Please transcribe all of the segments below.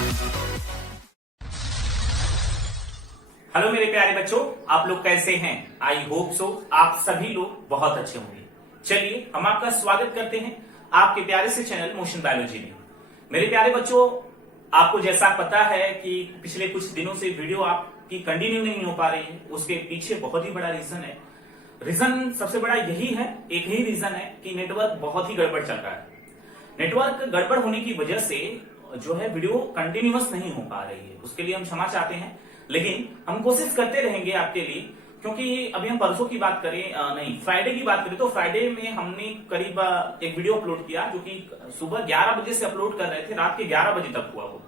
Hello मेरे प्यारे बच्चों, आप लोग कैसे हैं? आई होप सो आप सभी लोग बहुत अच्छे होंगे। चलिए हम आपका स्वागत करते हैं आपके प्यारे से चैनल मोशन बायोलॉजी में। मेरे प्यारे बच्चों, आपको जैसा पता है कि पिछले कुछ दिनों से वीडियो आपकी कंटिन्यू नहीं हो पा रही है, उसके पीछे बहुत ही बड़ा रीजन है। रीजन सबसे बड़ा यही है, एक ही रीजन है कि नेटवर्क बहुत ही गड़बड़ चल रहा है। नेटवर्क गड़बड़ होने की वजह से जो है वीडियो कंटिन्यूअस नहीं हो पा रही है, उसके लिए हम क्षमा चाहते हैं, लेकिन हम कोशिश करते रहेंगे आपके लिए। क्योंकि अभी हम परसों की बात करें, नहीं फ्राइडे की बात करें तो फ्राइडे में हमने करीब एक वीडियो अपलोड किया जो कि सुबह 11 बजे से अपलोड कर रहे थे, रात के 11 बजे तक हुआ वो,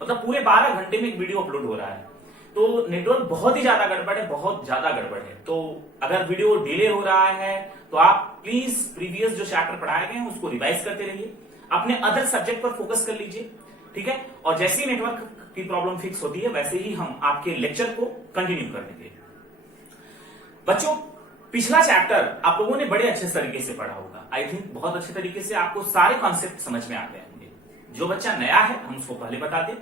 मतलब पूरे 12 घंटे में एक वीडियो अपलोड हो रहा है। तो नेटवर्क बहुत ही ज्यादा गड़बड़ है, बहुत ज्यादा गड़बड़ है। तो अगर वीडियो डिले हो रहा है तो आप प्लीज प्रीवियस जो चैप्टर पढ़ाए गए हैं उसको रिवाइज करते रहिए, अपने अदर सब्जेक्ट पर फोकस कर लीजिए, ठीक है। और जैसे ही नेटवर्क की प्रॉब्लम फिक्स होती है वैसे ही हम आपके लेक्चर को कंटिन्यू कर देंगे। बच्चों, पिछला चैप्टर आप लोगों ने बड़े अच्छे तरीके से पढ़ा होगा। आई थिंक बहुत अच्छे तरीके से आपको सारे कॉन्सेप्ट समझ में आ गए होंगे। जो बच्चा नया है हम उसको पहले बता दें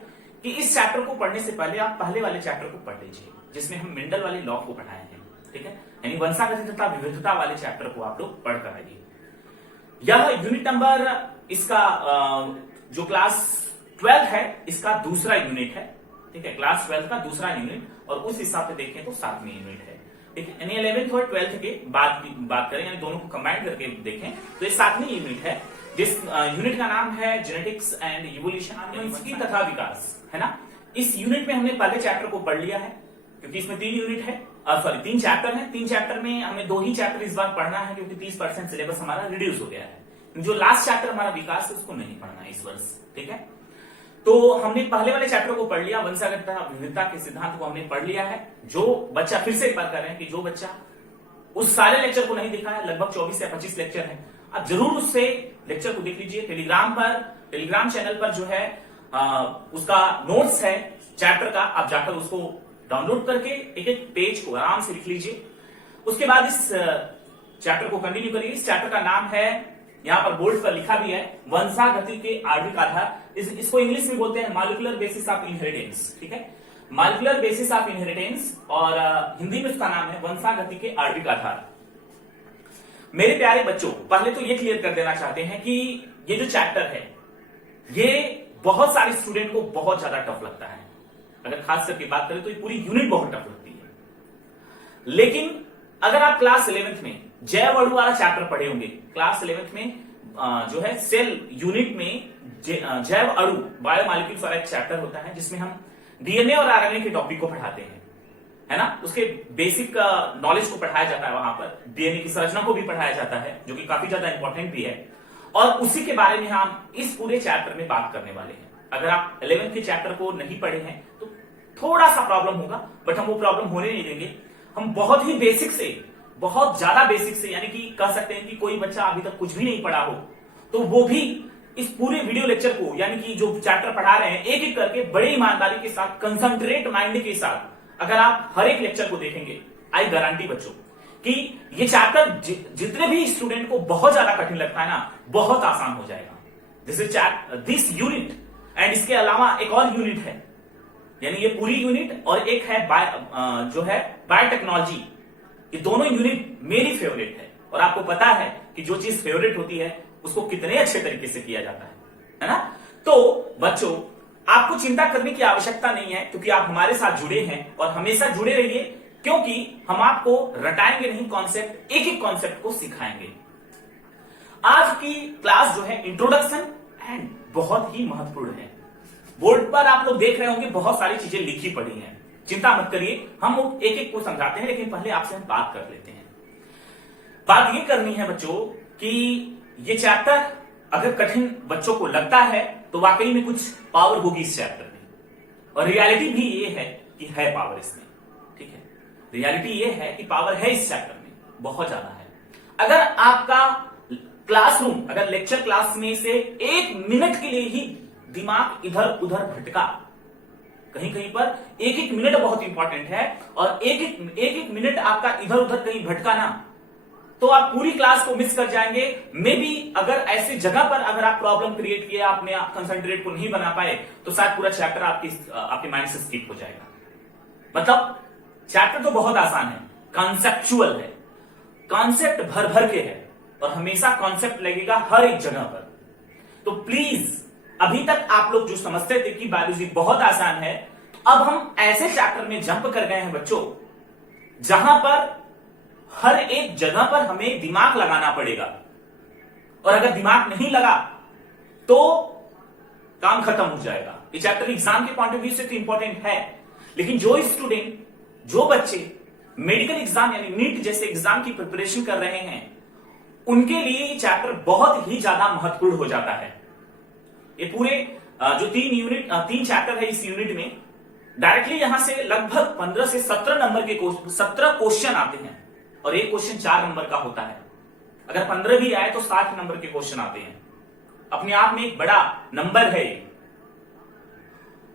कि इस चैप्टर को पढ़ने से पहले आप पहले वाले चैप्टर को पढ़ लीजिए, जिसमें हम मेंडल वाले लॉ को पढ़ाए हैं, ठीक है। यानी वंशागति तथा विविधता वाले चैप्टर को आप लोग पढ़ कर आइए। यह यूनिट नंबर इसका जो क्लास 12 है इसका दूसरा यूनिट है, ठीक है। क्लास 12 का दूसरा यूनिट, और उस हिसाब से देखें तो 7वीं यूनिट है, ठीक है। यानी 11th और 12th के बात करें, यानी दोनों को कंबाइन करके देखें तो ये 7वीं यूनिट है, जिस यूनिट का नाम है जेनेटिक्स एंड इवोल्यूशन तथा विकास, है ना। इस यूनिट में हमने पहले चैप्टर को पढ़ लिया है, क्योंकि इसमें 3 यूनिट है, सॉरी 3 चैप्टर है। 3 चैप्टर में हमें 2 ही चैप्टर इस बार पढ़ना है, क्योंकि 30% सिलेबस हमारा रिड्यूस हो गया है। जो लास्ट चैप्टर हमारा विकास है उसको नहीं पढ़ना है इस वर्ष, ठीक है। तो हमने पहले वाले चैप्टर को पढ़ लिया, वंशागत तथा विविधता के सिद्धांत को हमने पढ़ लिया है। जो बच्चा, फिर से एक बार कर रहे हैं कि जो बच्चा उस सारे लेक्चर को नहीं देखा है, लगभग 24 या 25 लेक्चर है, आप जरूर उससे लेक्चर को देख लीजिए। टेलीग्राम चैनल पर जो है उसका नोट्स है चैप्टर का, आप जाकर उसको डाउनलोड करके एक एक पेज को आराम से लिख लीजिए। उसके बाद इस चैप्टर को कंटिन्यू करिए। इस चैप्टर का नाम है, यहां पर बोर्ड पर लिखा भी है, वंशागति के आणविक आधार। इसको इंग्लिश में बोलते हैं मॉलिक्यूलर बेसिस ऑफ इनहेरिटेंस, ठीक है। मॉलिक्यूलर बेसिस ऑफ इनहेरिटेंस, और हिंदी में उसका नाम है वंशागति के आणविक आधार। मेरे प्यारे बच्चों, पहले तो ये क्लियर कर देना चाहते हैं कि ये जो चैप्टर है ये बहुत सारे स्टूडेंट को बहुत ज्यादा टफ लगता है। अगर खास करके बात करें तो ये पूरी यूनिट बहुत टफ लगती है। लेकिन अगर आप क्लास 11th में जैव अणु वाला चैप्टर पढ़े होंगे, क्लास 11th में जो है सेल यूनिट में जैव अणु बायोमॉलिक्यूल्स वाला एक चैप्टर होता है, जिसमें हम डीएनए और आरएनए के टॉपिक को पढ़ाते हैं, है ना। उसके बेसिक नॉलेज को पढ़ाया जाता है, वहां पर डीएनए की संरचना को भी पढ़ाया जाता है, जो कि काफी ज्यादा इंपॉर्टेंट भी है। और उसी के बारे में हम इस पूरे चैप्टर में बात करने वाले हैं। अगर आप 11th के चैप्टर को नहीं पढ़े हैं तो थोड़ा सा प्रॉब्लम होगा, बट हम वो प्रॉब्लम होने नहीं देंगे। हम बहुत ही बेसिक से, बहुत ज्यादा बेसिक से, यानी कि कह सकते हैं कि कोई बच्चा अभी तक कुछ भी नहीं पढ़ा हो तो वो भी इस पूरे वीडियो लेक्चर को, यानी कि जो चैप्टर पढ़ा रहे हैं, एक एक करके बड़े ईमानदारी के साथ, कंसंट्रेट माइंड के साथ अगर आप हर एक लेक्चर को देखेंगे, आई गारंटी बच्चों कि ये चैप्टर जितने भी स्टूडेंट को बहुत ज्यादा कठिन लगता है ना, बहुत आसान हो जाएगा। दिस यूनिट एंड इसके अलावा एक और यूनिट है, यानी ये पूरी यूनिट और एक है जो है बायोटेक्नोलॉजी। ये दोनों यूनिट मेरी फेवरेट है, और आपको पता है कि जो चीज फेवरेट होती है उसको कितने अच्छे तरीके से किया जाता है ना। तो बच्चों, आपको चिंता करने की आवश्यकता नहीं है, क्योंकि आप हमारे साथ जुड़े हैं, और हमेशा जुड़े रहिए, क्योंकि हम आपको रटाएंगे नहीं कॉन्सेप्ट, एक एक कॉन्सेप्ट को सिखाएंगे। आज की क्लास जो है इंट्रोडक्शन एंड बहुत ही महत्वपूर्ण है। बोर्ड पर आप लोग देख रहे होंगे बहुत सारी चीजें लिखी पड़ी हैं, चिंता मत करिए, हम एक एक को समझाते हैं, लेकिन पहले आपसे हम बात कर लेते हैं। बात ये करनी है बच्चों कि ये चैप्टर अगर कठिन बच्चों को लगता है तो वाकई में कुछ पावर होगी इस चैप्टर में, और रियलिटी भी ये है कि है पावर इसमें, ठीक है। रियलिटी ये है कि पावर है इस चैप्टर में, बहुत ज्यादा है। अगर आपका क्लासरूम, अगर लेक्चर क्लास में से 1 मिनट के लिए ही दिमाग इधर उधर भटका, कहीं कहीं पर 1-1 मिनट बहुत इंपॉर्टेंट है, और एक एक मिनट आपका इधर उधर कहीं भटका ना, तो आप पूरी क्लास को मिस कर जाएंगे। मे बी अगर ऐसी जगह पर अगर आप प्रॉब्लम क्रिएट किए, आपने कंसंट्रेट को नहीं बना पाए, तो शायद पूरा चैप्टर आपके माइंड से स्किप हो जाएगा। मतलब चैप्टर तो बहुत आसान है, कॉन्सेप्चुअल है, कॉन्सेप्ट भर भर के है और हमेशा कॉन्सेप्ट लगेगा हर एक जगह पर। तो प्लीज, अभी तक आप लोग जो समझते थे कि बायोलॉजी बहुत आसान है, तो अब हम ऐसे चैप्टर में जंप कर गए हैं बच्चों, जहां पर हर एक जगह पर हमें दिमाग लगाना पड़ेगा, और अगर दिमाग नहीं लगा तो काम खत्म हो जाएगा। ये चैप्टर एग्जाम के पॉइंट ऑफ व्यू से तो इंपॉर्टेंट है, लेकिन जो स्टूडेंट, जो बच्चे मेडिकल एग्जाम यानी नीट जैसे एग्जाम की प्रिपरेशन कर रहे हैं, उनके लिए ये चैप्टर बहुत ही ज्यादा महत्वपूर्ण हो जाता है। ये पूरे जो 3 चैप्टर है इस यूनिट में, डायरेक्टली यहां से लगभग 15 से 17 नंबर के 17 क्वेश्चन आते हैं, और एक क्वेश्चन 4 नंबर का होता है। अगर 15 भी आए तो 60 नंबर के क्वेश्चन आते हैं। अपने आप में एक बड़ा नंबर है ये।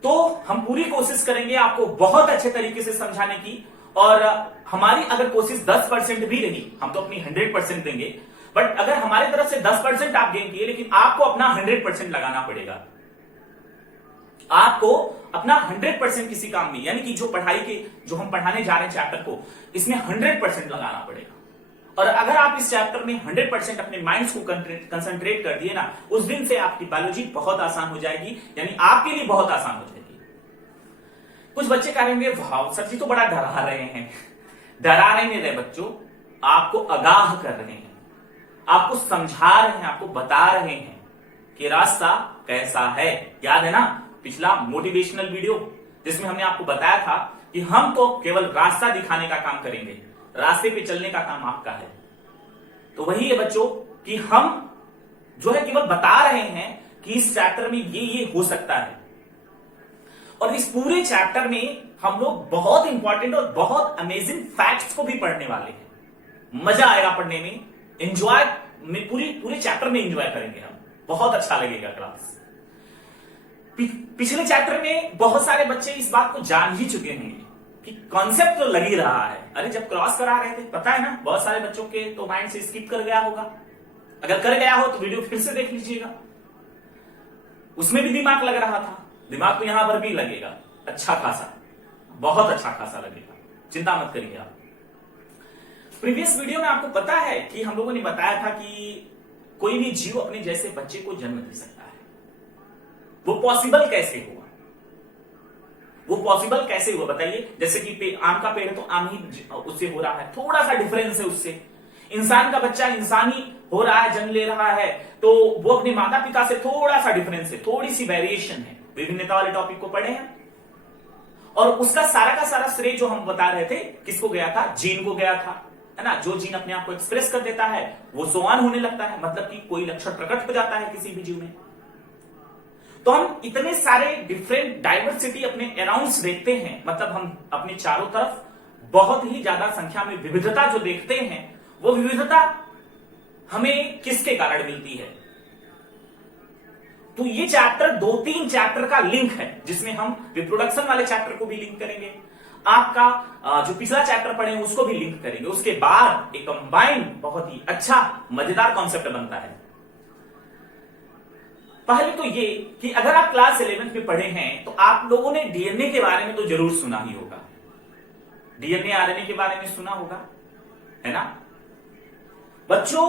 तो हम पूरी कोशिश करेंगे आपको बहुत अच्छे तरीके से समझाने की, और हमारी अगर कोशिश 10% भी रही, हम तो अपनी 100% देंगे, बट अगर हमारी तरफ से 10% आप गेन किए, लेकिन आपको अपना 100% लगाना पड़ेगा। आपको अपना 100% किसी काम में, यानी कि जो हम पढ़ाने जा रहे हैं चैप्टर को, इसमें 100% लगाना पड़ेगा। और अगर आप इस चैप्टर में 100% अपने माइंड्स को कंसंट्रेट कर दिए ना, उस दिन से आपकी बायोलॉजी बहुत आसान हो जाएगी, यानी आपके लिए बहुत आसान हो जाएगी। कुछ बच्चे कहेंगे, वाह सर जी तो बड़ा डरा रहे हैं। डरा नहीं रहे बच्चों, आपको आगाह कर रहे हैं, आपको समझा रहे हैं, आपको बता रहे हैं कि रास्ता कैसा है। याद है ना पिछला मोटिवेशनल वीडियो, जिसमें हमने आपको बताया था कि हम तो केवल रास्ता दिखाने का काम करेंगे, रास्ते पे चलने का काम आपका है। तो वही है बच्चों कि हम जो है केवल बता रहे हैं कि इस चैप्टर में ये हो सकता है, और इस पूरे चैप्टर में हम लोग बहुत इंपॉर्टेंट और बहुत अमेजिंग फैक्ट्स को भी पढ़ने वाले हैं। मजा आएगा पढ़ने में, एंजॉय में, पूरे चैप्टर में एंजॉय करेंगे हम, बहुत अच्छा लगेगा क्लास। पिछले चैप्टर में बहुत सारे बच्चे इस बात को जान ही चुके हैं कि कॉन्सेप्ट तो लग ही रहा है। अरे जब क्रॉस करा रहे थे, पता है ना, बहुत सारे बच्चों के तो माइंड से स्किप कर गया होगा। अगर कर गया हो तो वीडियो फिर से देख लीजिएगा, उसमें भी दिमाग लग रहा था। दिमाग तो यहां पर भी लगेगा, अच्छा खासा, बहुत अच्छा खासा लगेगा, चिंता मत करिए आप। प्रीवियस वीडियो में आपको पता है कि हम लोगों ने बताया था कि कोई भी जीव अपने जैसे बच्चे को जन्म दे सकता है। वो पॉसिबल कैसे हुआ? वो पॉसिबल कैसे हुआ बताइए? जैसे कि आम का पेड़ है तो आम ही उससे हो रहा है, थोड़ा सा डिफरेंस है उससे। इंसान का बच्चा इंसान ही हो रहा है, जन्म ले रहा है, तो वो अपने माता पिता से थोड़ा सा डिफरेंस है, थोड़ी सी वेरिएशन है। विभिन्नता वाले टॉपिक को पढ़े हैं, और उसका सारा का सारा श्रेय जो हम बता रहे थे किसको गया था? जीन को गया था, है ना। जो जीन अपने आप को एक्सप्रेस कर देता है वो सो ऑन होने लगता है, मतलब कि कोई लक्षण प्रकट हो जाता है किसी भी जीव में। तो हम इतने सारे डिफरेंट डाइवर्सिटी अपने अराउंड देखते हैं, मतलब हम अपने चारों तरफ बहुत ही ज्यादा संख्या में विविधता जो देखते हैं, वो विविधता हमें किसके कारण मिलती है? तो ये चैप्टर 2-3 चैप्टर का लिंक है, जिसमें हम रिप्रोडक्शन वाले चैप्टर को भी लिंक करेंगे, आपका जो पिछला चैप्टर पढ़े उसको भी लिंक करेंगे। उसके बाद एक कंबाइंड बहुत ही अच्छा मजेदार कॉन्सेप्ट बनता है। पहले तो ये कि अगर आप क्लास 11th में पढ़े हैं तो आप लोगों ने डीएनए के बारे में तो जरूर सुना ही होगा, डीएनए आरएनए के बारे में सुना होगा, है ना बच्चों।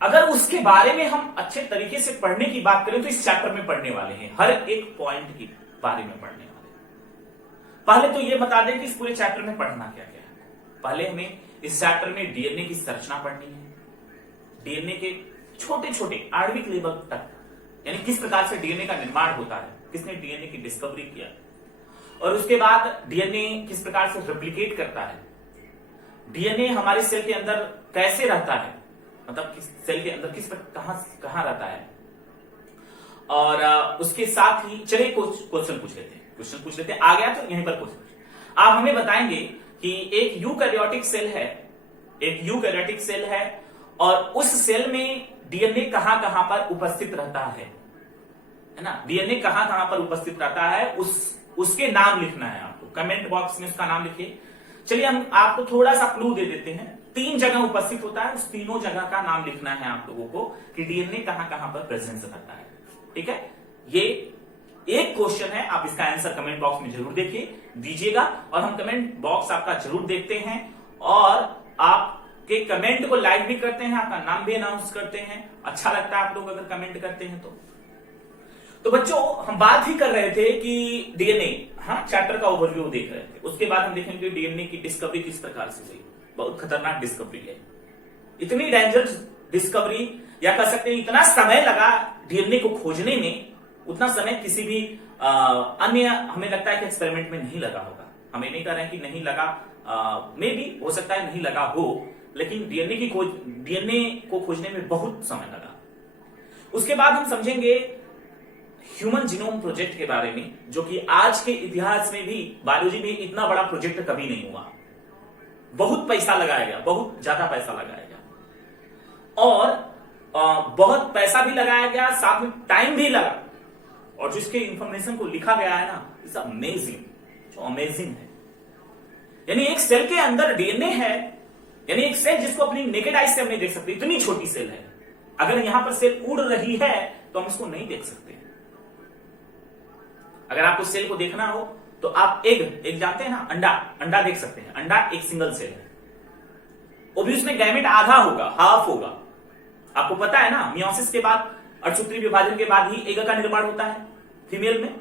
अगर उसके बारे में हम अच्छे तरीके से पढ़ने की बात करें तो इस चैप्टर में पढ़ने वाले हैं, हर एक पॉइंट के बारे में पढ़ने वाले हैं। पहले तो ये बता दें कि इस पूरे चैप्टर में पढ़ना क्या क्या है। पहले हमें इस चैप्टर में डीएनए की संरचना पढ़नी है, डीएनए के छोटे छोटे आणविक लेवल तक, यानी किस प्रकार से डीएनए का निर्माण होता है, किसने डीएनए की डिस्कवरी किया, और उसके बाद डीएनए किस प्रकार से रेप्लिकेट करता है, डीएनए हमारे सेल के अंदर कैसे रहता है, मतलब सेल के अंदर किस कहां रहता है, और उसके साथ ही चलिए कुछ क्वेश्चन पूछ लेते हैं। आ गया तो यहीं पर क्वेश्चन आप हमें बताएंगे कि एक यूकैरियोटिक सेल है और उस सेल में डीएनए कहां कहां पर उपस्थित रहता है ना, डीएनए कहां कहां पर उपस्थित रहता है, उसके नाम लिखना है आपको। कमेंट बॉक्स में उसका नाम लिखिए। चलिए हम आपको थोड़ा सा क्लू दे देते हैं। 3 जगह उपस्थित होता है, उस तीनों जगह का नाम लिखना है आप लोगों को कि डीएनए कहां कहां पर प्रेजेंस करता है। ठीक है, ये एक क्वेश्चन है, आप इसका आंसर कमेंट बॉक्स में जरूर दीजिएगा और हम कमेंट बॉक्स आपका जरूर देखते हैं और आपके कमेंट को लाइक भी करते हैं, आपका नाम भी अनाउंस करते हैं। अच्छा लगता है आप लोग अगर कमेंट करते हैं तो बच्चों हम बात ही कर रहे थे कि डीएनए, हाँ चैप्टर का ओवरव्यू देख रहे थे। उसके बाद हम देखेंगे डीएनए की डिस्कवरी किस प्रकार से हुई। बहुत खतरनाक डिस्कवरी है, इतनी डेंजरस डिस्कवरी, या कह सकते हैं इतना समय लगा डीएनए को खोजने में, उतना समय किसी भी अन्य हमें लगता है कि एक्सपेरिमेंट में नहीं लगा होगा। हमें नहीं कह रहे हैं कि नहीं लगा, मे भी हो सकता है नहीं लगा हो, लेकिन डीएनए को खोजने में बहुत समय लगा। उसके बाद हम समझेंगे ह्यूमन जीनोम प्रोजेक्ट के बारे में, जो कि आज के इतिहास में भी बायोलॉजी में इतना बड़ा प्रोजेक्ट कभी नहीं हुआ। बहुत पैसा लगाया गया, बहुत ज्यादा पैसा लगाया गया और बहुत पैसा भी लगाया गया, साथ में टाइम भी लगा, और जो इसके इंफॉर्मेशन को लिखा गया है ना, इट्स अमेजिंग, जो अमेजिंग है। यानी एक सेल के अंदर डीएनए है, यानी एक सेल जिसको अपनी नेकेड आई से हम नहीं देख सकते, इतनी छोटी सेल है। अगर यहां पर सेल उड़ रही है तो हम उसको नहीं देख सकते। अगर आपको सेल को देखना हो तो आप एग जानते हैं ना, अंडा देख सकते हैं। अंडा एक सिंगल सेल है, वो भी उसमें गैमेट आधा होगा, हाफ होगा। आपको पता है ना, मियोसिस के बाद, अर्धसूत्री विभाजन के बाद ही एग का निर्माण होता है फीमेल में।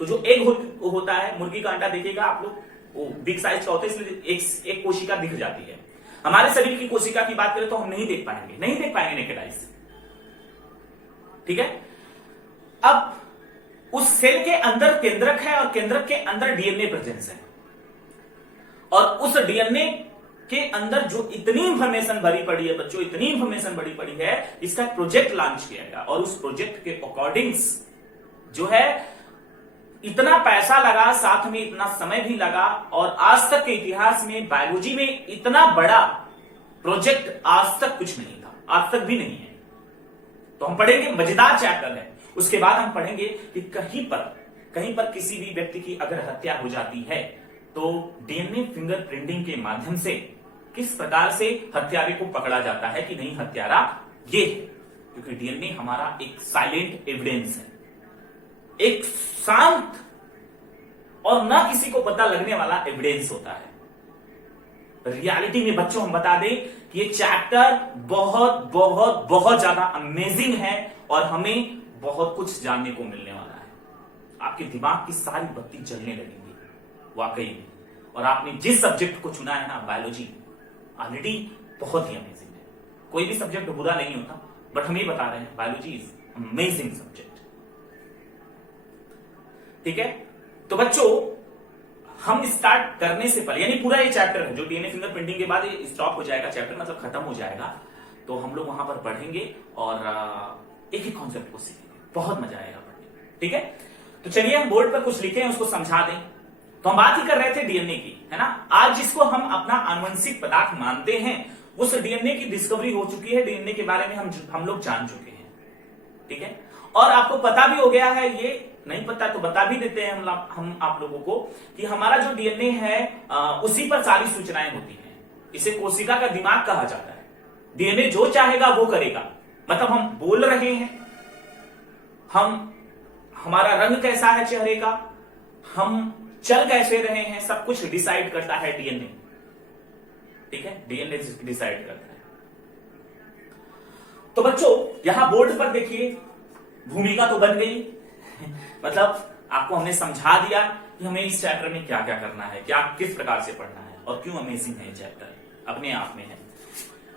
तो जो एग होता है, मुर्गी का अंडा देखिएगा आप लोग, वो बिग साइज का होता है, इसलिए एक कोशिका दिख जाती है। हमारे शरीर की कोशिका की बात करें तो हम नहीं देख पाएंगे नेकेड आई से। ठीक है, अब उस सेल के अंदर केंद्रक है और केंद्रक के अंदर डीएनए प्रेजेंस है, और उस डीएनए के अंदर जो इतनी इंफॉर्मेशन भरी पड़ी है बच्चों, इतनी इंफॉर्मेशन भरी पड़ी है, इसका प्रोजेक्ट लॉन्च किया गया और उस प्रोजेक्ट के अकॉर्डिंग्स जो है इतना पैसा लगा, साथ में इतना समय भी लगा, और आज तक के इतिहास में बायोलॉजी में इतना बड़ा प्रोजेक्ट आज तक कुछ नहीं था, आज तक भी नहीं है। तो हम पढ़ेंगे, मजेदार चैप्टर है। उसके बाद हम पढ़ेंगे कि कहीं पर किसी भी व्यक्ति की अगर हत्या हो जाती है तो डीएनए फिंगरप्रिंटिंग के माध्यम से किस प्रकार से हत्यारे को पकड़ा जाता है कि नहीं हत्यारा ये है। क्योंकि डीएनए हमारा एक साइलेंट एविडेंस है, एक शांत और ना किसी को पता लगने वाला एविडेंस होता है। रियलिटी में बच्चों हम बता दें कि ये चैप्टर बहुत बहुत बहुत ज्यादा अमेजिंग है और हमें बहुत कुछ जानने को मिलने वाला है। आपके दिमाग की सारी बत्ती जलने लगेंगी वाकई में। और आपने जिस सब्जेक्ट को चुना है ना, बायोलॉजी, ऑलरेडी बहुत ही अमेजिंग है। कोई भी सब्जेक्ट बुरा नहीं होता, बट हम ये बता रहे हैं बायोलॉजी इज अमेजिंग सब्जेक्ट। ठीक है, तो बच्चों हम स्टार्ट करने से पहले, यानी पूरा ये चैप्टर है जो डीएनए फिंगरप्रिंटिंग के बाद ये स्टॉप हो जाएगा चैप्टर, मतलब खत्म हो जाएगा, तो हम लोग वहां पर पढ़ेंगे और एक एक कॉन्सेप्ट को सीखेंगे। बहुत मजा आएगा पढ़ने में। ठीक है, तो चलिए हम बोर्ड पर कुछ लिखे हैं उसको समझा दें। तो हम बात ही कर रहे थे डीएनए की, है ना। आज जिसको हम अपना आनुवंशिक पदार्थ मानते हैं, उस डीएनए की डिस्कवरी हो चुकी है, डीएनए के बारे में हम लोग जान चुके हैं। ठीक है, और आपको पता भी हो गया है, ये नहीं पता तो बता भी देते हैं हम आप लोगों को कि हमारा जो डीएनए है उसी पर सारी सूचनाएं होती हैं। इसे कोशिका का दिमाग कहा जाता है। डीएनए जो चाहेगा वो करेगा। मतलब हम बोल रहे हैं, हमारा रंग कैसा है चेहरे का, हम चल कैसे रहे हैं, सब कुछ डिसाइड करता है डीएनए। ठीक है, डीएनए डिसाइड करता है। तो बच्चों यहां बोर्ड पर देखिए, भूमिका तो बन गई मतलब आपको हमने समझा दिया कि हमें इस चैप्टर में क्या क्या करना है, क्या किस प्रकार से पढ़ना है और क्यों अमेजिंग है ये चैप्टर अपने आप में है।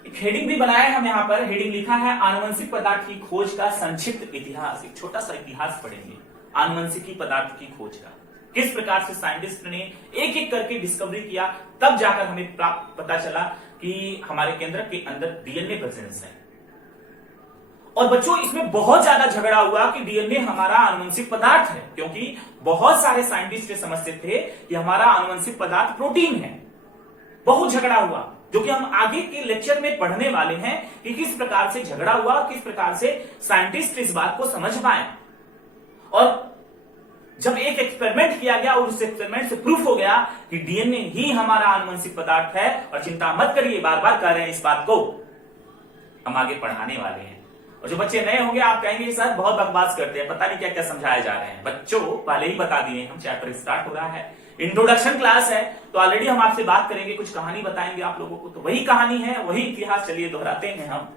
एक हेडिंग भी बनाया है हम यहाँ पर, हेडिंग लिखा है आनुवंशिक पदार्थ की खोज का संक्षिप्त इतिहास। एक छोटा सा इतिहास पढ़ेंगे आनुवंशिकी पदार्थ की खोज का, किस प्रकार से साइंटिस्ट ने एक एक करके डिस्कवरी किया, तब जाकर हमें पता चला कि हमारे केंद्र के अंदर डीएनए प्रेजेंस है। और बच्चों इसमें बहुत ज्यादा झगड़ा हुआ कि डीएनए हमारा आनुवंशिक पदार्थ है, क्योंकि बहुत सारे साइंटिस्ट समझते थे कि हमारा आनुवंशिक पदार्थ प्रोटीन है। बहुत झगड़ा हुआ, जो कि हम आगे के लेक्चर में पढ़ने वाले हैं कि किस प्रकार से झगड़ा हुआ, किस प्रकार से साइंटिस्ट इस बात को समझ पाए। और जब एक एक्सपेरिमेंट किया गया और उस एक्सपेरिमेंट से प्रूफ हो गया कि डीएनए ही हमारा आनुवंशिक पदार्थ है, और चिंता मत करिए, बार बार कह रहे हैं इस बात को, हम आगे पढ़ाने वाले हैं। और जो बच्चे नए होंगे आप कहेंगे सर बहुत बकवास करते हैं, पता नहीं क्या क्या समझाए जा रहे हैं। बच्चों पहले ही बता दिए, हम चैप्टर स्टार्ट हो रहा है, इंट्रोडक्शन क्लास है, तो ऑलरेडी हम आपसे बात करेंगे, कुछ कहानी बताएंगे आप लोगों को, तो वही कहानी है, वही इतिहास, चलिए दोहराते हैं हम।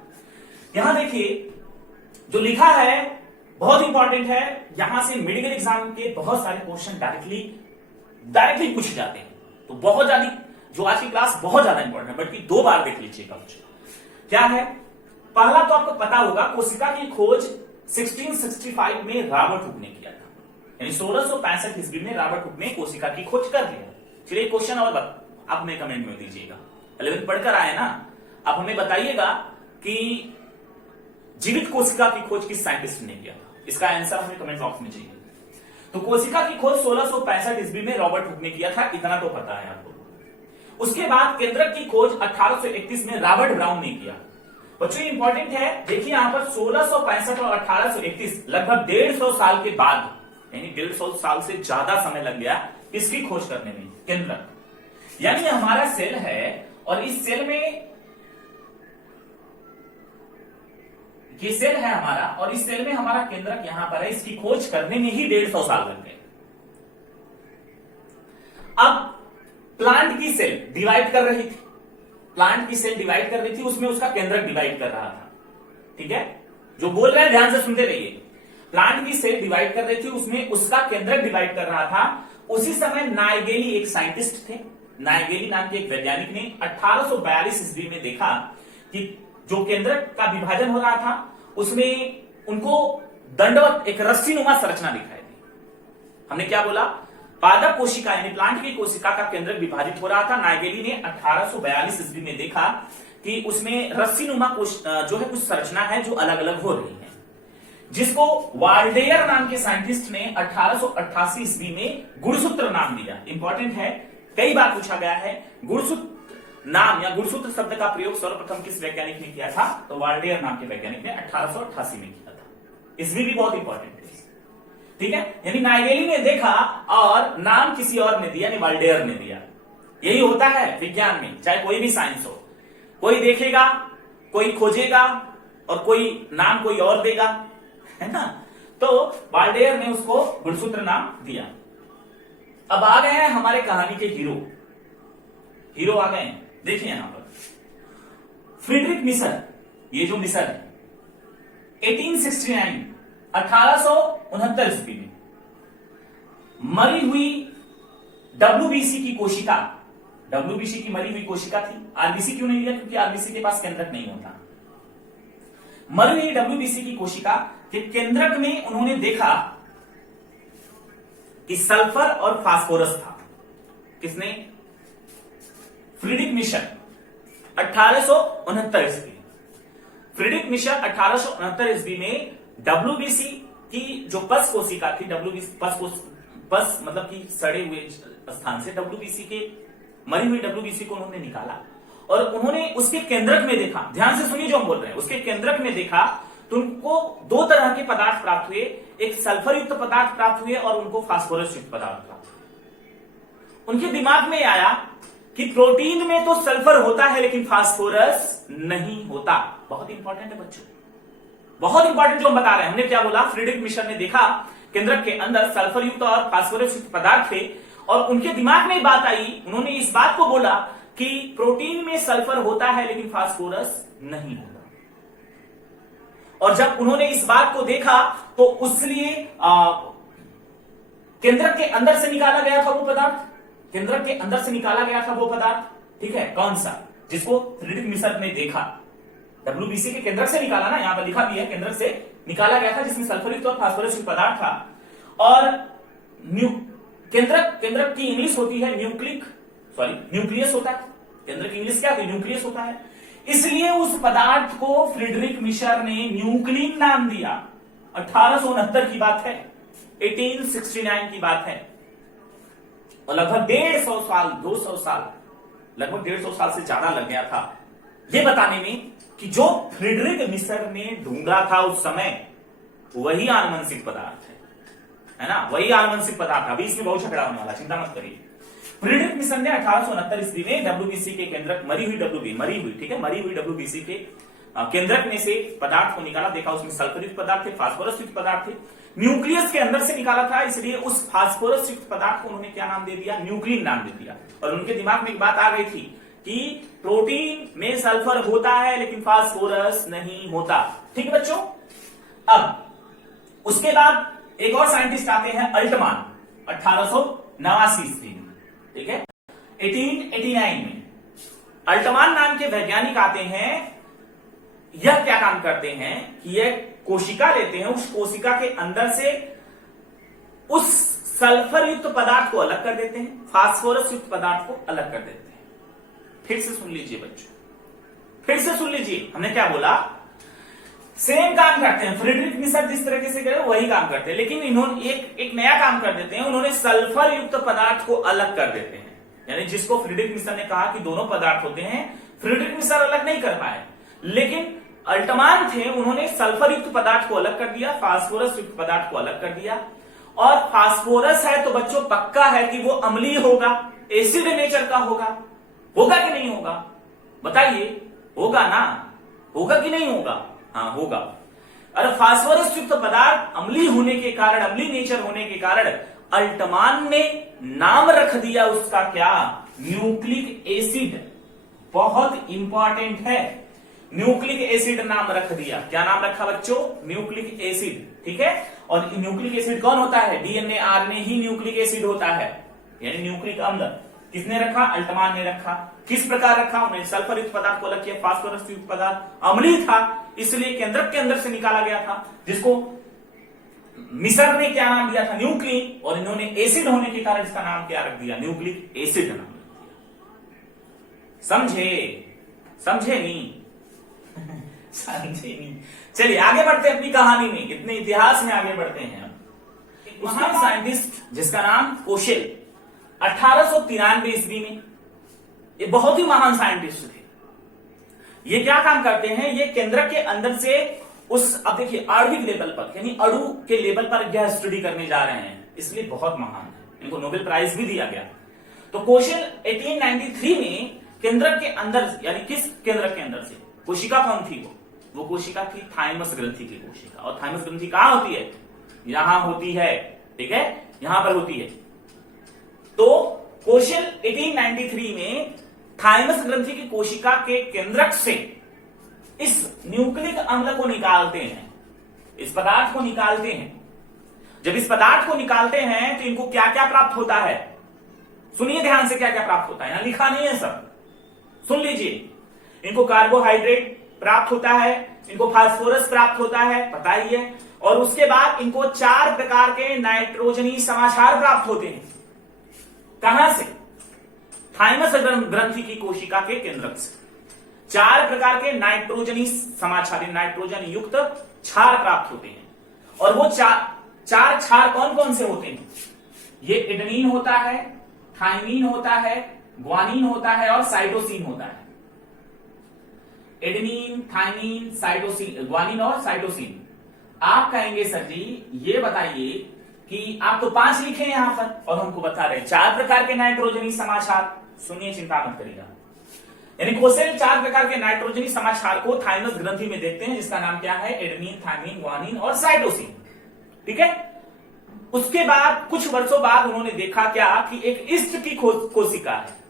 यहां देखिए जो लिखा है बहुत इंपॉर्टेंट है, यहां से मेडिकल एग्जाम के बहुत सारे क्वेश्चन डायरेक्टली पूछे जाते हैं, तो बहुत ज्यादा, जो आज की क्लास बहुत ज्यादा इंपॉर्टेंट है, बल्कि 2 बार देख लीजिएगा। क्या है, पहला तो आपको पता होगा, कोशिका की खोज 1665 में रॉबर्ट हुक ने किया था, यानी 1665 ईस्वी में रॉबर्ट हुक ने कोशिका की खोज कर लिया। चलिए क्वेश्चन और आप हमें कमेंट में दीजिएगा, 11th पढ़कर आए ना, आप हमें बताइएगा कि जीवित कोशिका की खोज किस साइंटिस्ट ने किया था, इसका आंसर हमें कमेंट बॉक्स में चाहिए। तो कोशिका की खोज 1665 ईस्वी में रॉबर्ट हुक ने किया था, इतना तो पता है आपको। उसके बाद केंद्रक की खोज 1831 में रॉबर्ट ब्राउन ने किया। बच्चों इंपॉर्टेंट है, देखिए यहां पर 1665 और 1831 लगभग 150 साल के बाद, यानी 150 साल से ज्यादा समय लग गया इसकी खोज करने में, केंद्रक। यानी हमारा सेल है और इस सेल में, ये सेल है हमारा और इस सेल में हमारा केंद्रक यहां पर है, इसकी खोज करने में ही 150 साल लग गए। अब प्लांट की सेल डिवाइड कर रही थी, प्लांट की सेल डिवाइड कर रही थी, उसमें उसका केंद्रक डिवाइड कर रहा था। ठीक है, जो बोल रहे हैं ध्यान से सुनते रहिए। प्लांट की सेल डिवाइड कर रही थी, उसमें उसका केंद्रक डिवाइड कर रहा था। उसी समय नाइगेली एक साइंटिस्ट थे, नाइगेली नाम के एक वैज्ञानिक ने 1842 ईस्वी में देखा कि जो केंद्रक का विभाजन हो रहा था उसमें उनको दंडवत एक रस्सीनुमा संरचना दिखाई दी। हमने क्या बोला, पादप कोशिका यानी प्लांट की कोशिका का केंद्रक विभाजित हो रहा था। नाइगेली ने 1842 ईस्वी में देखा कि उसमें रस्सीनुमा जो है कुछ संरचना है जो अलग अलग हो रही है, जिसको वाल्डेयर नाम के साइंटिस्ट ने 1888 ईस्वी में गुणसूत्र नाम दिया। इंपॉर्टेंट है, कई बार पूछा गया है, गुणसूत्र नाम या गुणसूत्र शब्द का प्रयोग सर्वप्रथम किस वैज्ञानिक ने किया था, तो वाल्डेयर नाम के वैज्ञानिक ने 1888 में किया था। इसमें भी बहुत इंपॉर्टेंट है, ठीक है। यानी नाइगेली ने देखा और नाम किसी और ने दिया, वाल्डेयर ने दिया। यही होता है विज्ञान में, चाहे कोई भी साइंस हो, कोई देखेगा, कोई खोजेगा और कोई नाम कोई और देगा, है ना। तो वाल्डेयर ने उसको गुणसूत्र नाम दिया। अब आ गए हैं हमारे कहानी के हीरो आ गए हैं। देखिए यहां पर फ्रीडरिक मिशर, ये जो मिशर है 1869 ईस्वी में मरी हुई डब्ल्यूबीसी की कोशिका, डब्ल्यूबीसी की मरी हुई कोशिका थी। आरबीसी क्यों नहीं लिया, क्योंकि आरबीसी के पास केंद्रक नहीं होता। मरी हुई डब्ल्यूबीसी की कोशिका के केंद्रक में उन्होंने देखा कि सल्फर और फास्फोरस था। किसने, फ्रीडरिक मिशर 1869 ईस्वी। फ्रीडरिक मिशर 1869 ईस्वी में डब्ल्यूबीसी की जो पस कोशिका थी, डब्ल्यूबीसी पस मतलब कि सड़े हुए स्थान से डब्ल्यूबीसी के, मरी हुई डब्ल्यूबीसी को उन्होंने निकाला और उन्होंने उसके केंद्रक में देखा। ध्यान से सुनिए जो हम बोल रहे हैं, उसके केंद्रक में देखा तो उनको 2 तरह के पदार्थ प्राप्त हुए, एक सल्फर युक्त पदार्थ प्राप्त हुए और उनको फास्फोरस युक्त पदार्थ प्राप्त हुए। उनके दिमाग में आया कि प्रोटीन में तो सल्फर होता है लेकिन फास्फोरस नहीं होता। बहुत इंपॉर्टेंट है बच्चों, बहुत इंपॉर्टेंट जो हम बता रहे हैं। हमने क्या बोला, फ्रीडरिक मिशर ने देखा केंद्रक के अंदर सल्फर युक्त और फास्फोरस युक्त पदार्थ थे और उनके दिमाग में बात आई, उन्होंने इस बात को बोला कि प्रोटीन में सल्फर होता है लेकिन फास्फोरस नहीं होता। और जब उन्होंने इस बात को देखा तो उसलिए केंद्रक के अंदर से निकाला गया था वो पदार्थ, केंद्रक के अंदर से निकाला गया था वो पदार्थ, ठीक है, कौन सा, जिसको फ्रीडरिक मिशर ने देखा। डब्ल्यूबीसी के केंद्रक से निकाला ना, यहां पर लिखा भी है, केंद्रक से निकाला गया था जिसमें सल्फर और फास्फोरस युक्त पदार्थ था। और केंद्रक की इंग्लिश होती है न्यूक्लियस होता है। केंद्रक की इंग्लिश क्या थी, न्यूक्लियस होता है। इसलिए उस पदार्थ को फ्रीडरिक मिशर ने न्यूक्लिन नाम दिया। 1869 की बात है, 1869 की बात है। और लगभग 150 साल, 200 साल, लगभग 150 साल से ज्यादा लग गया था यह बताने में कि जो फ्रीडरिक मिशर ने ढूंढा था उस समय वही आनुवंशिक पदार्थ है ना, वही आनुवंशिक पदार्थ। अभी इसमें बहुत झगड़ा होने वाला, चिंता मत करिए। फ्रीडरिक मिशन ने 1869 ईस्वी में डब्ल्यूबीसी के केंद्रक मरी हुई ठीक है, मरी हुई डब्ल्यूबीसी के केंद्रक में से पदार्थ को निकाला, देखा उसमें सल्फर युक्त पदार्थ थे, फास्फोरस युक्त पदार्थ थे, न्यूक्लियस के अंदर से निकाला था, इसलिए उस फास्फोरस युक्त पदार्थ को उन्होंने क्या नाम दे दिया, न्यूक्लिन नाम दे दिया। और उनके दिमाग में एक बात आ गई थी कि प्रोटीन में सल्फर होता है लेकिन फास्फोरस नहीं होता। ठीक है बच्चों। अब उसके बाद एक और साइंटिस्ट आते हैं अल्टमान, 1889 ईस्वी में, ठीक है, 1889 में अल्टमान नाम के वैज्ञानिक आते हैं। यह क्या काम करते हैं कि यह कोशिका लेते हैं, उस कोशिका के अंदर से उस सल्फर युक्त पदार्थ को अलग कर देते हैं, फास्फोरस युक्त पदार्थ को अलग कर देते हैं। फिर से सुन लीजिए बच्चों, फिर से सुन लीजिए, हमने क्या बोला, सेम काम करते हैं। फ्रीडरिक मिशन जिस तरीके से करे वही काम करते हैं, लेकिन इन्होंने एक नया काम कर देते हैं, उन्होंने सल्फर युक्त पदार्थ को अलग कर देते हैं। यानी जिसको फ्रीडरिक मिशन ने कहा कि दोनों पदार्थ होते हैं, फ्रीडरिक मिशन अलग नहीं कर पाए, लेकिन अल्टमान थे, उन्होंने सल्फर युक्त पदार्थ को अलग कर दिया, फास्फोरस युक्त पदार्थ को अलग कर दिया। और फास्फोरस है तो बच्चों पक्का है कि वो अम्लीय होगा, एसिड नेचर का होगा कि नहीं होगा, बताइए, होगा ना, होगा कि नहीं होगा? हाँ होगा। और फास्फोरस युक्त पदार्थ अम्लीय होने के कारण, अम्लीय नेचर होने के कारण अल्टमान ने नाम रख दिया उसका क्या, न्यूक्लिक एसिड। बहुत इंपॉर्टेंट है, न्यूक्लिक एसिड नाम रख दिया। क्या नाम रखा बच्चों? Nucleic acid. ठीक है। और न्यूक्लिक एसिड कौन होता है? डीएनए आरएनए ही न्यूक्लिक एसिड होता है, यानी न्यूक्लिक अम्ल। किसने रखा? अल्टमान ने रखा। किस प्रकार रखा? उन्हें सल्फर युक्त पदार्थ को अलग किया, फास्फोरस युक्त पदार्थ अम्लीय था, इसलिए केंद्रक के अंदर से निकाला गया था, जिसको मिशन ने क्या नाम दिया था? न्यूक्लिन। और इन्होंने एसिड होने के कारण इसका नाम क्या रख दिया? न्यूक्लिक एसिड नाम रख दिया। समझे नहीं? समझे नहीं। चलिए आगे बढ़ते हैं अपनी कहानी में, इतने इतिहास में आगे बढ़ते हैं। महान साइंटिस्ट जिसका नाम कोशेल, 1893 ईस्वी में, ये बहुत ही महान साइंटिस्ट थे। ये क्या काम करते हैं? ये केंद्रक के अंदर से उस, अब देखिए, आणविक लेवल पर, यानी अणु के लेवल पर यह स्टडी करने जा रहे हैं, इसलिए बहुत महान है। इनको नोबेल प्राइज भी दिया गया। तो कोशेल 1893 में केंद्रक के अंदर, यानी किस केंद्रक के अंदर से, कोशिका कौन थी? वो कोशिका थी थाइमस ग्रंथि की कोशिका। और थाइमस ग्रंथि कहां होती है? यहां होती है, ठीक है, यहां पर होती है। तो कोशेल 1893 में थाइमस ग्रंथि की कोशिका के केंद्रक से इस न्यूक्लिक अम्ल को निकालते हैं, इस पदार्थ को निकालते हैं। जब इस पदार्थ को निकालते हैं तो इनको क्या क्या प्राप्त होता है? सुनिए ध्यान से, क्या क्या प्राप्त होता है, यहां लिखा नहीं है सब, सुन लीजिए। इनको कार्बोहाइड्रेट प्राप्त होता है, इनको फास्फोरस प्राप्त होता है, पता ही है, और उसके बाद इनको 4 प्रकार के नाइट्रोजनी समाचार प्राप्त होते हैं। कहां से? थाइमस ग्रंथि की कोशिका के केंद्रक से 4 प्रकार के नाइट्रोजनी समाचार, नाइट्रोजन युक्त क्षार प्राप्त होते हैं। और वो चार क्षार कौन कौन से होते हैं? ये एडेनिन होता है, थाइमीन होता है, ग्वानिन होता है और साइटोसिन होता है। एडेनिन, थाइमीन, साइटोसिन, ग्वानिन और साइटोसिन। आप कहेंगे सर जी ये बताइए कि आप तो 5 लिखे यहां पर और हमको बता रहे 4 प्रकार के नाइट्रोजनी समाचार। सुनिए, चिंता मत करिएगा। यानी कोशेल 4 प्रकार के नाइट्रोजनी समाचार को थाइमस ग्रंथि में देखते हैं, जिसका नाम क्या है? एडेनिन, थाइमीन, ग्वानिन और साइटोसिन। ठीक है। उसके बाद कुछ वर्षों बाद उन्होंने देखा क्या कि एक ईस्ट की कोशिका है,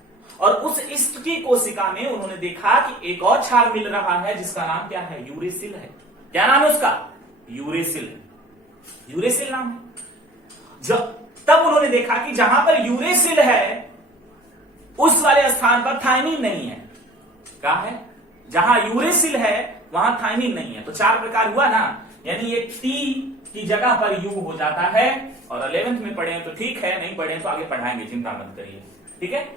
और उस ईस्ट की कोशिका में उन्होंने देखा कि एक और क्षार मिल रहा है, जिसका नाम क्या है? यूरेसिल है। क्या नाम है उसका? यूरेसिल। यूरेसिल नाम है। तब उन्होंने देखा कि जहां पर यूरेसिल है उस वाले स्थान पर थाइमीन नहीं है। क्या है? जहां यूरेसिल है वहां थाइमीन नहीं है। तो 4 प्रकार हुआ ना, यानी ये टी की जगह पर यू हो जाता है। और 11th में पढ़े तो ठीक है, नहीं पढ़े तो आगे पढ़ाएंगे, चिंता मत करिए। ठीक है।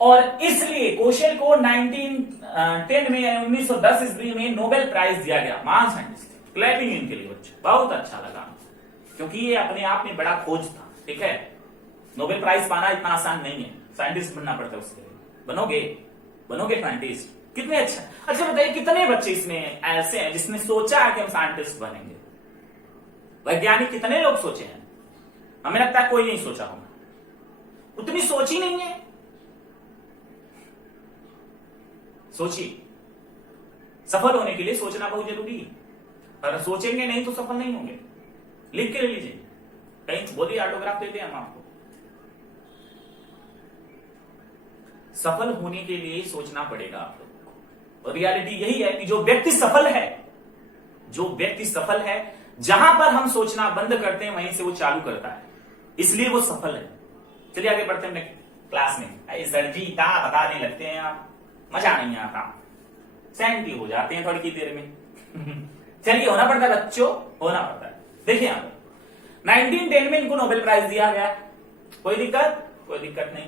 और इसलिए कोशेल को 1910 में, यानी 1910 ईस्वी में नोबेल प्राइज दिया गया। महान साइंटिस्ट, क्लैपिंग इनके लिए बच्चे, बहुत अच्छा लगा, क्योंकि ये अपने आप में बड़ा खोज था। ठीक है। नोबेल प्राइज पाना इतना आसान नहीं है, साइंटिस्ट बनना पड़ता है उसके लिए। बनोगे साइंटिस्ट, कितने अच्छा बताइए, कितने बच्चे इसमें ऐसे हैं जिसने सोचा है कि हम साइंटिस्ट बनेंगे? वैज्ञानिक कितने लोग सोचे हैं? हमें लगता है कोई नहीं सोचा होगा, उतनी सोच ही नहीं है। सोचिए, सफल होने के लिए सोचना बहुत जरूरी है। अगर सोचेंगे नहीं तो सफल नहीं होंगे। लिख के ले लीजिए, कहीं बोलिए ऑटोग्राफ देते हैं हम आपको। सफल होने के लिए सोचना पड़ेगा आप लोगों को। और रियलिटी यही है कि जो व्यक्ति सफल है, जो व्यक्ति सफल है, जहां पर हम सोचना बंद करते हैं वहीं से वो चालू करता है, इसलिए वो सफल है। चलिए आगे बढ़ते हैं क्लास में। सर जी क्या बताने लगते हैं आप, मजा नहीं आता, सैंटी हो जाते हैं थोड़ी की देर में। चलिए होना पड़ता है बच्चों, होना पड़ता है। देखिए यहां पर 1910 में इनको नोबेल प्राइज दिया गया। कोई दिक्कत? कोई दिक्कत नहीं।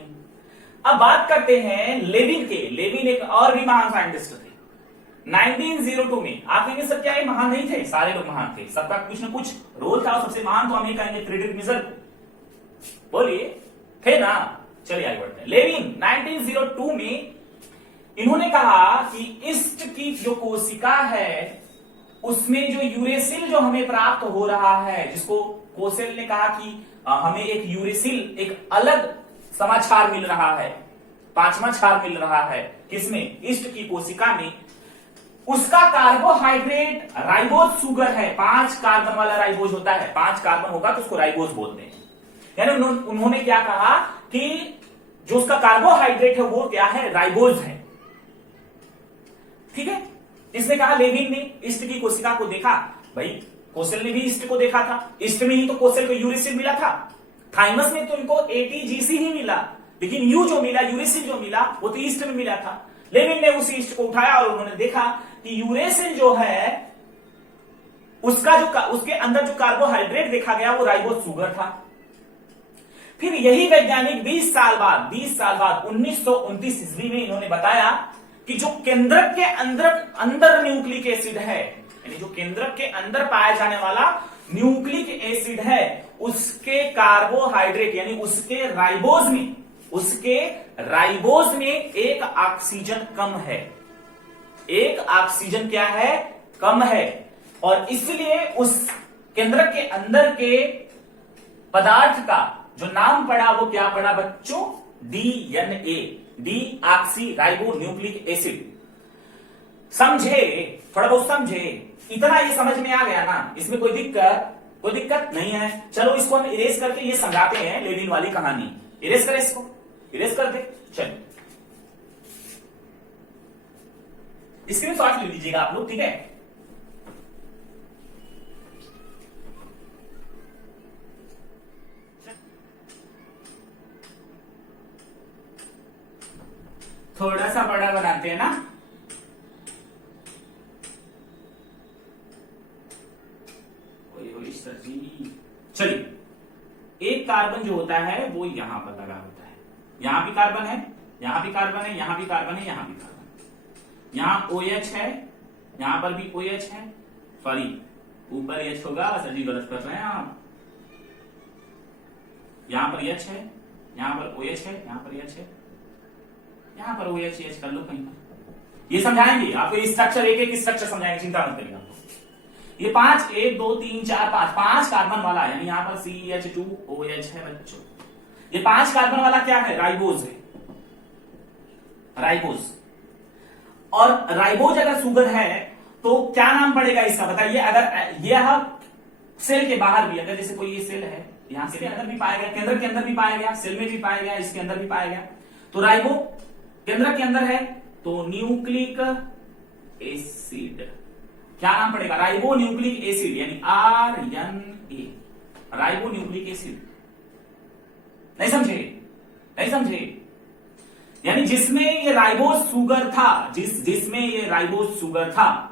अब बात करते हैं लेविन के। लेविन एक और भी महान साइंटिस्ट थे। 1902 में आप कहेंगे सर क्या ये महान नहीं थे? सारे लोग महान थे, सबका कुछ ना कुछ रोल था, और सबसे महान तो हम ही कहेंगे फ्रीडरिक नीशर। बोलिए थे ना। चलिए आगे बढ़ते हैं। लेविन 1902 में इन्होंने कहा कि ईस्ट की जो कोशिका है उसमें जो यूरेसिल जो हमें प्राप्त हो रहा है, जिसको कोसेल ने कहा कि हमें एक यूरेसिल, एक अलग समाचार मिल रहा है, पांचवा क्षार मिल रहा है, किसमें? ईस्ट की कोशिका में। उसका कार्बोहाइड्रेट राइबोज शुगर है। 5 कार्बन वाला राइबोज होता है, 5 कार्बन होगा तो उसको राइबोज बोलते हैं। यानी उन्होंने क्या कहा कि जो उसका कार्बोहाइड्रेट है वो क्या है? राइबोज है। ठीक है, इसने कहा, लेविन ने ईस्ट की कोशिका को देखा। भाई कोसेल ने भी ईस्ट को देखा था, ईस्ट में ही तो कोसेल को यूरेसिल मिला था। थाइमस में तो इनको एटीजीसी ही मिला, लेकिन यू जो मिला, यूरेसिल जो मिला, वो तो ईस्ट में मिला था। लेविन ने उस ईस्ट को उठाया और उन्होंने देखा कि यूरेसिल जो है उसका जो उसके अंदर जो कार्बोहाइड्रेट देखा गया वो राइबोज शुगर था। फिर यही वैज्ञानिक 20 साल बाद 1929 ईस्वी में इन्होंने बताया कि जो केंद्रक के अंदर न्यूक्लिक एसिड है, यानी जो केंद्रक के अंदर पाया जाने वाला न्यूक्लिक एसिड है, उसके कार्बोहाइड्रेट यानी उसके राइबोज में एक ऑक्सीजन कम है। एक ऑक्सीजन क्या है? कम है। और इसलिए उस केंद्रक के अंदर के पदार्थ का जो नाम पड़ा वो क्या पड़ा बच्चों? DNA, D oxy ribo nucleic acid. समझे? थोड़ा बहुत समझे? इतना ये समझ में आ गया ना? इसमें कोई दिक्कत नहीं है। चलो इसको हम इरेज करके ये समझाते हैं, लेविन वाली कहानी। इरेज करें, इसको इरेज कर दे। चलो स्क्रीनशॉट ले लीजिएगा आप लोग, ठीक है? थोड़ा सा बड़ा बनाते हैं ना। सर जी चलिए, एक कार्बन जो होता है वो यहां पर लगा होता है। यहां भी कार्बन है, यहां भी कार्बन है, यहां भी कार्बन है, यहां भी कार्बन। यहां OH है, यहां पर भी OH है। सॉरी, ऊपर H होगा, सर जी गलत कर रहे हैं आप। यहां पर H है, यहां पर OH है, यहां पर H है, यहां पर OH कर लो कहीं पर। ये समझाएंगे आपको, स्ट्रक्चर एक स्ट्रक्चर समझाएंगे, चिंता मत करिए आपको। ये 5 1 2 3 4 5 कार्बन वाला, यानी यहां पर CH2OH है बच्चों। ये 5 कार्बन वाला क्या है? राइबोज है, राइबोज। और राइबोज अगर शुगर है तो क्या नाम पड़ेगा इसका बताइए? अगर यह सेल के बाहर भी, अगर जैसे कोई ये सेल है, यहां से अंदर भी पाया गया, केंद्र के अंदर भी पाया गया, सेल में भी पाया गया, इसके अंदर भी पाया गया, तो राइबो केंद्र के अंदर है तो न्यूक्लिक एसिड। क्या नाम पड़ेगा? राइबो न्यूक्लिक एसिड, यानी RNA, राइबो न्यूक्लिक एसिड। नहीं समझे? नहीं समझे? यानी जिसमें ये राइबोज शुगर था, जिसमें ये राइबोज शुगर था,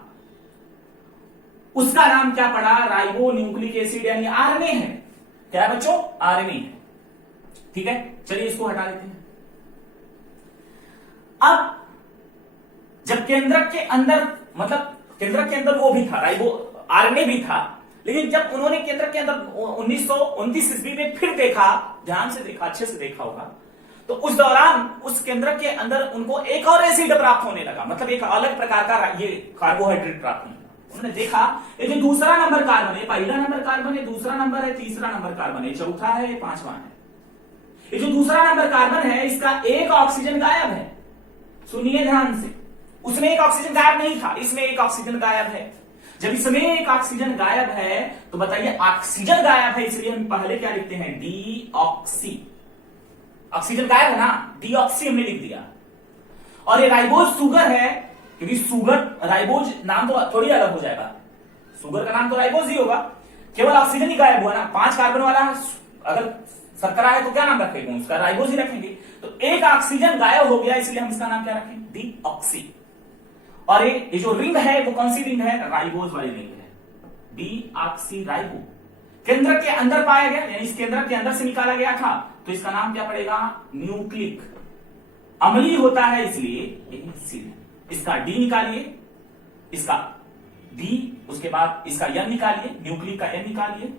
उसका नाम क्या पड़ा? राइबो न्यूक्लिक एसिड, यानी RNA है। क्या है बच्चों? RNA है। ठीक है, चलिए इसको हटा देते हैं। अब जब केंद्रक के अंदर, मतलब केंद्रक के अंदर वो भी था, राइबो RNA भी था, लेकिन जब उन्होंने केंद्रक के अंदर 1929 ईस्वी में फिर देखा, ध्यान से देखा, अच्छे से देखा होगा, तो उस दौरान उस केंद्रक के अंदर उनको एक और एसिड प्राप्त होने लगा, मतलब एक अलग प्रकार का ये कार्बोहाइड्रेट प्राप्त होने लगा। उन्होंने देखा ये जो दूसरा नंबर कार्बन है, पहला नंबर कार्बन है, दूसरा नंबर है, तीसरा नंबर कार्बन है, चौथा है, पांचवा है। ये जो दूसरा नंबर कार्बन है इसका एक ऑक्सीजन गायब है। सुनिए ध्यान से, उसमें एक ऑक्सीजन गायब नहीं था, इसमें एक ऑक्सीजन गायब है। जब इसमें एक ऑक्सीजन गायब है तो बताइए ऑक्सीजन गायब है, इसलिए हम पहले क्या लिखते हैं, डीऑक्सी। ऑक्सीजन गायब है ना, डीऑक्सी हमने लिख दिया। और ये राइबोज सुगर है, क्योंकि सुगर राइबोज नाम तो थोड़ी अलग हो जाएगा, सुगर का नाम तो राइबोज ही होगा, केवल ऑक्सीजन ही गायब हुआ ना। 5 कार्बन वाला अगर शर्करा है तो क्या नाम रखेंगे उसका, राइबोज ही रखेंगे। तो एक ऑक्सीजन गायब हो गया, इसलिए हम इसका नाम क्या रखें, डीऑक्सी। और ये जो रिंग है वो कौन सी रिंग है, राइबोज वाली रिंग है, डीऑक्सी राइबो। केंद्र के अंदर पाया गया, यानी इस केंद्र के अंदर से निकाला गया था, तो इसका नाम क्या पड़ेगा, न्यूक्लिक। अम्लीय होता है इसलिए एसिड। इसका डी निकालिए, इसका डी, उसके बाद इसका एन निकालिए, न्यूक्लिक का एन निकालिए,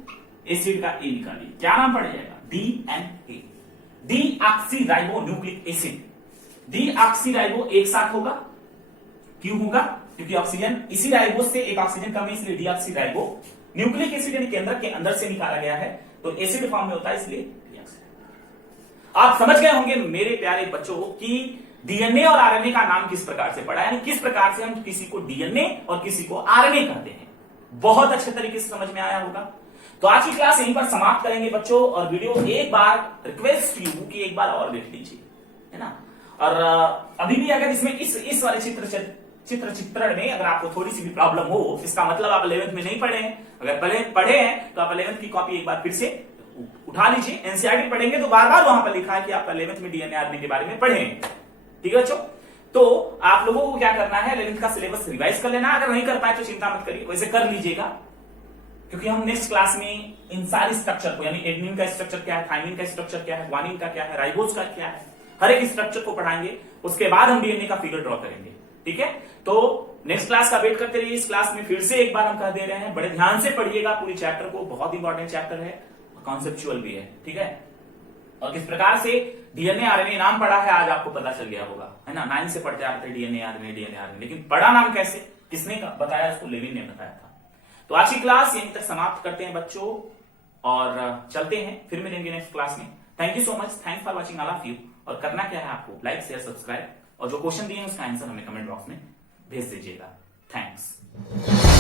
एसिड का ए निकालिए, क्या नाम पड़ जाएगा, DNA, deoxy ribo nucleic acid. Deoxy ribo एक साथ होगा, क्यों होगा, क्योंकि ऑक्सीजन इसी राइबोज से एक ऑक्सीजन कम है, इसलिए डीऑक्सी राइबो। न्यूक्लिक एसिड यानी केंद्र के अंदर से निकाला गया है, तो एसिड फॉर्म में होता है, इसलिए डीऑक्सी। आप समझ गए होंगे मेरे प्यारे बच्चों कि डीएनए और आरएनए का नाम किस प्रकार से पड़ा, यानी किस प्रकार से हम किसी को डीएनए और किसी को आरएनए कहते हैं। बहुत अच्छे तरीके से समझ में आया होगा। तो आज की क्लास यहीं पर समाप्त करेंगे बच्चों, और वीडियो एक बार रिक्वेस्ट यू कि एक बार और देख लीजिए, है ना। और अभी भी अगर इसमें इस वाले चित्रण में अगर आपको थोड़ी सी भी प्रॉब्लम हो, इसका मतलब आप 11th में नहीं पढ़े हैं। अगर पढ़े हैं तो आप 11th की कॉपी एक बार फिर से उठा लीजिए। एनसीईआरटी पढ़ेंगे तो बार बार वहां पर लिखा है कि आप 11th में डीएनए आरएनए के बारे में पढ़े हैं, ठीक है बच्चों। तो आप लोगों को क्या करना है, 11th का सिलेबस रिवाइज कर लेना। अगर नहीं कर पाए तो चिंता मत करिए, वैसे कर लीजिएगा, क्योंकि हम नेक्स्ट क्लास में इन सारी स्ट्रक्चर को, यानी एडेनिन का स्ट्रक्चर क्या है, थाइमिन का स्ट्रक्चर क्या है, ग्वानिन का क्या है, राइबोज का क्या है, हर एक स्ट्रक्चर को पढ़ाएंगे। उसके बाद हम डीएनए का फिगर ड्रॉ करेंगे, ठीक है। तो नेक्स्ट क्लास का वेट करते रहिए। इस क्लास में फिर से एक बार हम कह दे रहे हैं, बड़े ध्यान से पढ़िएगा पूरी चैप्टर को, बहुत इंपॉर्टेंट चैप्टर है, कॉन्सेप्चुअल भी है, ठीक है। और किस प्रकार से डीएनए आरएनए नाम पढ़ा है आज आपको पता चल गया होगा, है ना। 9 से पढ़ते आते डीएनए आरएनए, लेकिन पढ़ा नाम कैसे, किसने बताया, उसको लेविन ने बताया था। तो आज की क्लास यहीं तक समाप्त करते हैं बच्चों, और चलते हैं, फिर मिलेंगे नेक्स्ट क्लास में। Thank you so much, thanks for watching all of you. और करना क्या है आपको, लाइक शेयर सब्सक्राइब, और जो क्वेश्चन दिए हैं उसका आंसर हमें कमेंट बॉक्स में भेज दीजिएगा। थैंक्स।